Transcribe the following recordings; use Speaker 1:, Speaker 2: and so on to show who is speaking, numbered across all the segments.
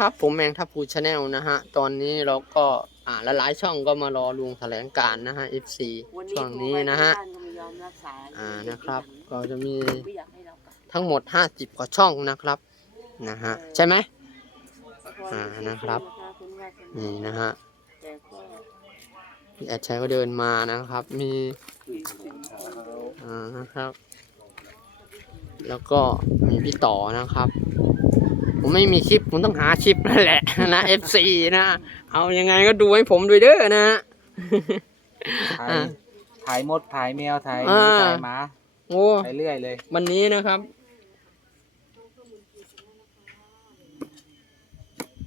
Speaker 1: นะครับผมแมงทัพพูชาแนลนะฮะ ตอนนี้เราก็อ่าหลายๆช่องก็มารอลุงแถลงการนะฮะ FC
Speaker 2: วัน
Speaker 1: ช่วงนี้นะฮะ
Speaker 2: โทรไปที่บ้าก็ไม่ยอมรับสาย
Speaker 1: อ่านะครับ ก็จะมี
Speaker 2: ไม่อยากให้เรากลับ
Speaker 1: ทั้งหมด 50กว่าช่องนะครับนะฮะใช่ไหมอ่านะครับ
Speaker 2: คุณวาสนา
Speaker 1: นี่นะฮะ
Speaker 2: แต่ก็
Speaker 1: พี่แอดชัยก็เดินมานะครับ มีอ่านะครับ แล้วก็มีพี่ต่อนะครับ ผมไม่มีคลิปผมต้องหาคลิปนั่นแหละนะ FC นะเอายังไงก็ดูให้ผมด้วยเด้อนะฮะ
Speaker 3: ถ่าย
Speaker 1: อ่า
Speaker 3: ถ่ายมดถ่ายแมวถ่ายห
Speaker 1: อ่า
Speaker 3: มูถ่ายหมา
Speaker 1: โอ้
Speaker 3: ถ่ายเรื่อยเลย
Speaker 1: วันนี้นะครับ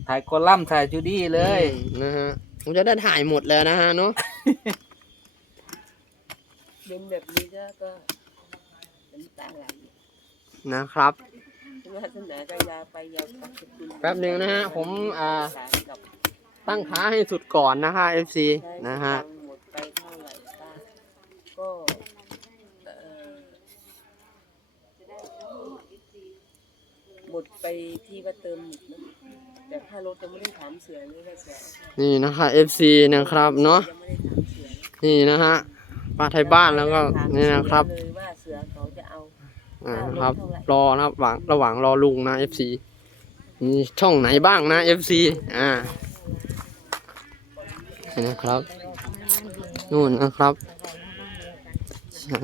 Speaker 3: ถ่ายกอลัมน์ถ่ายจูดี้เลย
Speaker 1: อืมนะฮะผมจะได้ถ่ายหมดแล้วนะฮะเนาะ
Speaker 2: เป็นแบบนี้ก็ก็เป็นตาไหล
Speaker 1: นะครับ
Speaker 2: คุณ วาสนาก็ยาไปยาวกับคุณ
Speaker 1: แป๊บหนึ่งนะฮะผมอ่า ตั้งขาให้สุดก่อนนะคะ FC
Speaker 2: ได้
Speaker 1: นะฮะ
Speaker 2: หมดไปเท่าไหร่ป้าก็เอ่อหมดไปที่ว่าเติมหมดนะแต่ค่ารถยังไม่ได้ถามเสือเลยว่าเสือ
Speaker 1: นี่นะคะ FC นะครับเนาะ
Speaker 2: ยังไม่ได้ถามเสือนะ
Speaker 1: นี่นะฮะป้าไทยบ้านแล้วก็นี่นะครับ
Speaker 2: เลย อ่า
Speaker 1: นะครับ รอนะครับหวังระหว่างรอลุงนะ FC มีช่องไหนบ้างนะ FC อ่านี่นะครับนู่นนะครับใช่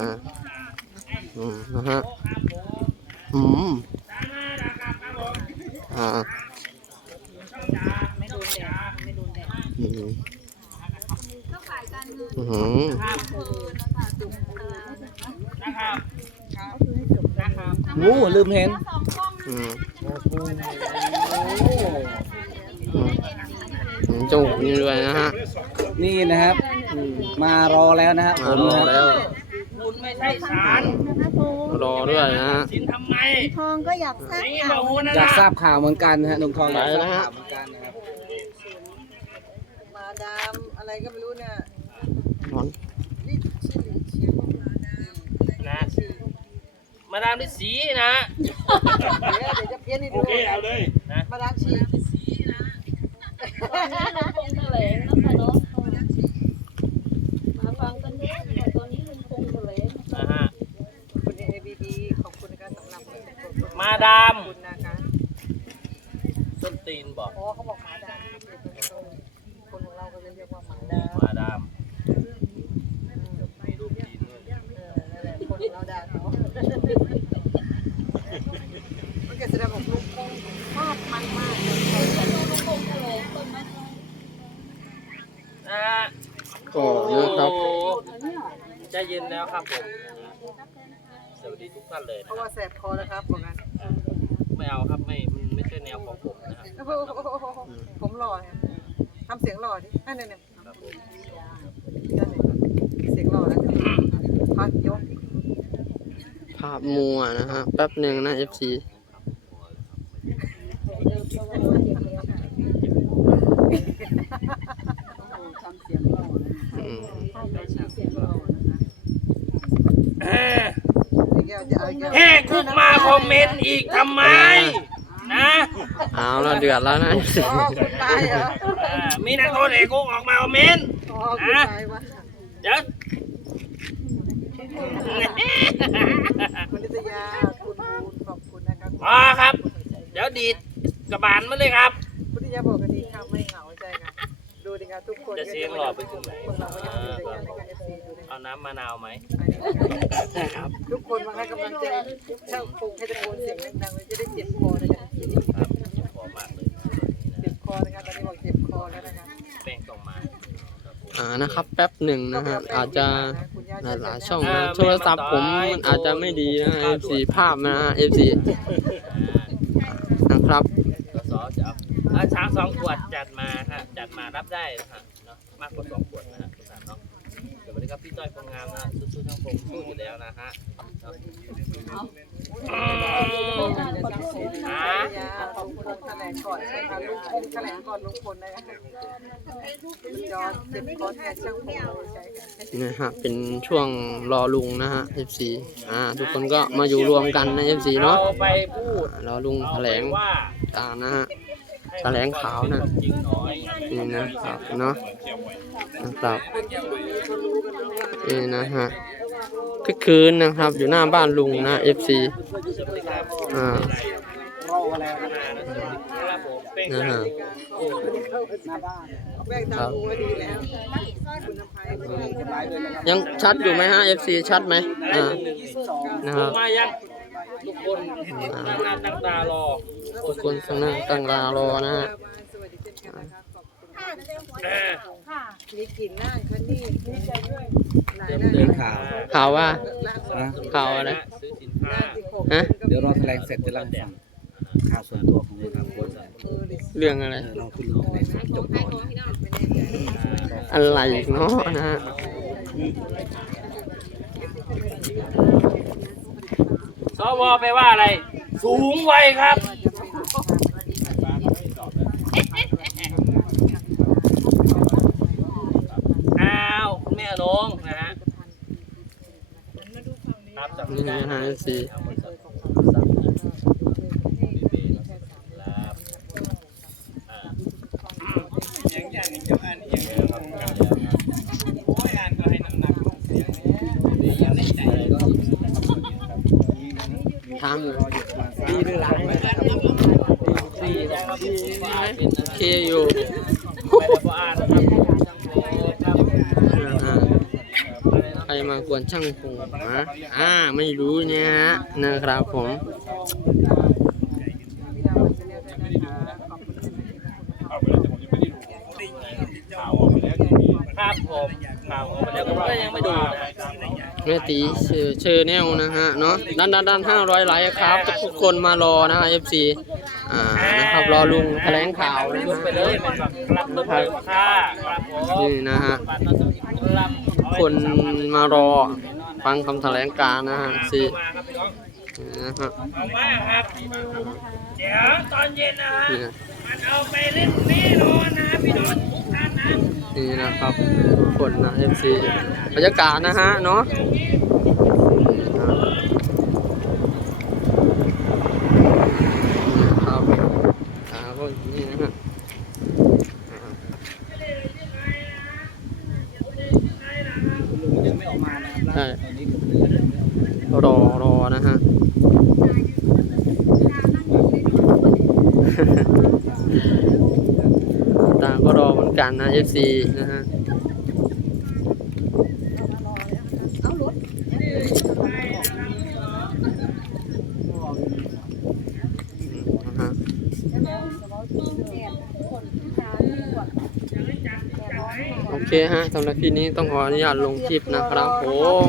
Speaker 1: อ่าอืมนะฮะอืมอ่าอืมอืม
Speaker 3: โอ้ลืมเห็น
Speaker 1: อืมอืมจมูกนี่ด้วยนะฮะ
Speaker 3: นี่นะครับอืมมารอแล้วนะครับ
Speaker 1: มารอแล้ว
Speaker 4: คุณไม่ใช่สาร
Speaker 1: รอด้วยนะฮะ
Speaker 4: สินทำไม
Speaker 5: ทองก็อยากทราบ
Speaker 4: นี่
Speaker 5: ข่า
Speaker 4: บอ
Speaker 5: ว
Speaker 4: กนะ
Speaker 3: อยาก
Speaker 4: นะ
Speaker 3: ทราบข่าวเหมือนกันนะฮะหนุ่มทองอยาก
Speaker 1: ไป
Speaker 3: ท
Speaker 1: แล้
Speaker 3: ราวบ
Speaker 1: ฮะ
Speaker 3: ข่าวเหมือนกันนะครับ
Speaker 2: มาดามอะไรก็ไม่รู้เนี่ย
Speaker 1: นอน
Speaker 2: นี่ชื่อชื่อ
Speaker 4: นะ
Speaker 2: ชื่อ
Speaker 4: มาดามฤาษีนะ
Speaker 2: เดี๋ยวเดี๋ยวจะเพี้ยนให้ดู
Speaker 4: เอาเลยนะ
Speaker 2: มาดามชี สีนะ
Speaker 5: ตอนนี้ลุงคงแถลงนะคะเนาะมาฟังกันเด้อตอนนี้ลุงคงแถลง
Speaker 4: นะฮะ
Speaker 2: คุณเอบีบีขอบคุณนะคะสำหรับ
Speaker 4: มาดาม
Speaker 2: ขอบคุณนะคะ
Speaker 4: ส้นตีนบอก
Speaker 2: อ๋อเขาบอกมาดามคนของเราก็เลยเรียกว่ามาดาม
Speaker 4: มาดามมีรูปตีนด้วย
Speaker 2: เออนั่นแหละคนของเราด่าเขามันก็แสดงว่าลุงคงชอบมันมากเลย
Speaker 4: นะฮะ
Speaker 1: ก็นะครับ
Speaker 4: โอ้ใจเย็นแล้วครับผมสวัสดีทุกท่านเลย
Speaker 2: เพ
Speaker 4: นะ
Speaker 2: ราะ
Speaker 4: ครั
Speaker 2: ว่า
Speaker 4: บ
Speaker 2: แสบคอนะครับบอกงั้น
Speaker 4: ไม่เอาครับไม่มันไม่ใช่แนวของผมนะครับ
Speaker 2: โอ้โหผมหล่อเนี่ยทำเสียงหล่อดินั่นเนี่ย
Speaker 4: ครับผม
Speaker 2: เสียงหล่อแล้วพักยก
Speaker 1: ภาพมัวนะฮะแป๊บหนึ่งนะ FC
Speaker 2: ทำเสียงหล่อ
Speaker 1: อืม
Speaker 4: เอ้ย
Speaker 2: แก้วจะเอา แก้ว
Speaker 4: แห่คุกมาคอมเมนต์อีกทำไม นะ
Speaker 1: เอาละเดือดแล้วนะ
Speaker 2: อ๋อคุณตายเหรอ
Speaker 4: เออมีนักโทษเอกคุกออกมาคอมเมนต์
Speaker 2: อ๋อคุณตายวะ
Speaker 4: เดี๋ยว
Speaker 2: คุณนิตยาคุณบูนขอบคุณนะครับ
Speaker 4: พอครับ เดี๋ยวดีดกระบาลมาเลยครับ
Speaker 2: คุณนิตยาบอกกันดีค่ะไม่เหงาใจกัน ดูดิค่ะทุกคน
Speaker 4: จะเสียงหล่อไปถึงไหน
Speaker 2: คนเราก็ยังอยู่ด้วยกันในการเอฟซีดูดิ
Speaker 4: เอาน้ำมะนาวไหม
Speaker 2: ทุกคนมาให้กำลังใจช่างปรุงให้ตะโกนเสียงดังๆเลยจะได้เจ็บคอนะคะ
Speaker 4: ครับพอมากเลย
Speaker 2: เจ็บคอนะคะตอนนี้บอกเจ็บคอแล้วนะคะ
Speaker 4: แป้งต้องมา
Speaker 1: อ่านะครับแป๊บหนึ่งนะฮะอาจจะหลายๆช่องนะโทรศัพท์ผมมันอาจจะไม่ดีนะ FC ภาพนะ FC นะครับ
Speaker 4: สสจะเอาอ่าช้างสองขวดจัด มารับได้นะฮะเนาะมากกว่าสองขวดนะฮะทุกท่านเนาะเดี๋ยววันนี้ครับพี่ต้อยคนงามนะสู้ๆทั้งคงสู้อยู่แล้วนะฮะเนาะอ่า
Speaker 2: ขอบคุณแถลงก่อนใช่ไหมลุงพงแถลงก่อนลุงพลนะคะจอเจ็บคอแทนช่างผมเลยใช่ค่ะ
Speaker 1: นะฮะเป็นช่วงรอลุงนะฮะ FC อ่าทุกคนก็มาอยู่รวมกันนะ FC เนาะ
Speaker 4: เราไปพูด
Speaker 1: รอลุงแถลง
Speaker 4: ว่า
Speaker 1: กานะฮะแถลงข่าวนะ
Speaker 4: จริงน้อย
Speaker 1: นี่นะครับเนาะนะครับนี่นะฮะคึกคืนนะครับ อยู่หน้าบ้านลุงนะ FC อ่า
Speaker 3: รอแล้วนะ
Speaker 4: ครับผมเป็น
Speaker 1: นะฮะ
Speaker 3: หน้าบ้าน
Speaker 2: แบ่งตามรู้ว่าดีแล้วคุณอภัยก็ดี
Speaker 3: สบายเลยนะครับ
Speaker 1: ยังชัดอยู่ไหมฮะ FC ชัดไหมอ่านะครับ
Speaker 4: ทุกคนตั้งหน้าตั้งตารอ
Speaker 1: ทุกคนตั้งหน้าตั้งตารอนะฮะ
Speaker 2: คะขอบคุณ
Speaker 4: อ่า
Speaker 2: มีกลิ่นน่านคันนี่ดีใจด้วยหลาย
Speaker 4: เตรียม
Speaker 2: น่าน
Speaker 4: เดิน
Speaker 3: ข่าว
Speaker 1: ข่าวว่า
Speaker 3: นะ
Speaker 1: ข่าวอะไร
Speaker 4: ซื้อสินค้า
Speaker 2: สิบหก
Speaker 1: ฮะ
Speaker 3: เดี๋ยวรอแถลงเสร็จจะเล่าให้ฟังข่าวส่วนตัวของผมครับ
Speaker 2: เออดิ
Speaker 1: เรื่องอะไร
Speaker 3: เออเราขึ้นรอแถลงเสร็จจบก่อน
Speaker 2: ไม่แน่ใจ
Speaker 1: อะไรอีกเนาะนะฮะ
Speaker 4: สวแปลว่าอะไร สูงวัยครับ อ้าวคุณแม่น้ องนะฮะครับจับ
Speaker 1: นี่นะฮะ FC
Speaker 4: เอามือจับครับอ่า
Speaker 1: ถามอยู่
Speaker 3: ดีหรือหลายไหมครับ
Speaker 4: ดีนะครับก็อ่านเป็นนะ
Speaker 1: เคอยู่
Speaker 4: ไม่ได้ก็อ่านนะครับครับ
Speaker 1: นะฮะใค รมากวนช่างคงฮะอ่า ไม่รู้เนี่ยฮะนะครับผม
Speaker 4: ครับผมข่าวออกมาแล้วก็ยังไม่ดูนะ
Speaker 1: แม่ตีเชอเชอแนลนะฮะเนาะด้านด้านด้านห้าร้อยไลค์ครับทุกคนมารอนะฮะ FC อ่านะครับรอลุงแถลงข่าวนะ
Speaker 4: ยกไป
Speaker 1: ฮะ
Speaker 4: เลยมันแบบรับต้นเลยค่ะครับผม
Speaker 1: นี่นะฮะ คนมารอฟังคำแถลงการณ์นะฮะสิ
Speaker 4: มาครับพี่น้อง
Speaker 1: นี่นะฮะ
Speaker 4: เอามาครับเดี๋ยวตอนเย็นนะฮะ
Speaker 1: นี่นะ
Speaker 4: มันเอาไปเล่นแน่นอนนะพี่น้องทุกท่านนะ
Speaker 1: นี่นะครับทุกคนนะ FC บรรยากาศนะฮะเนาะนี่ครับอ่าพวกนี้นะฮะอ่า
Speaker 3: ยังไม่ออกมานะครับ
Speaker 1: ใช่
Speaker 3: ตอนนี้ก็เดือนยังไม่ออกมา ร
Speaker 1: อรอนะฮะ ต่างก็รอเหมือนกันนะ FC นะฮะนะฮะโอเคฮะสำหรับคลิปนี้ต้องขออนุญาตลงคลิปนะครับผม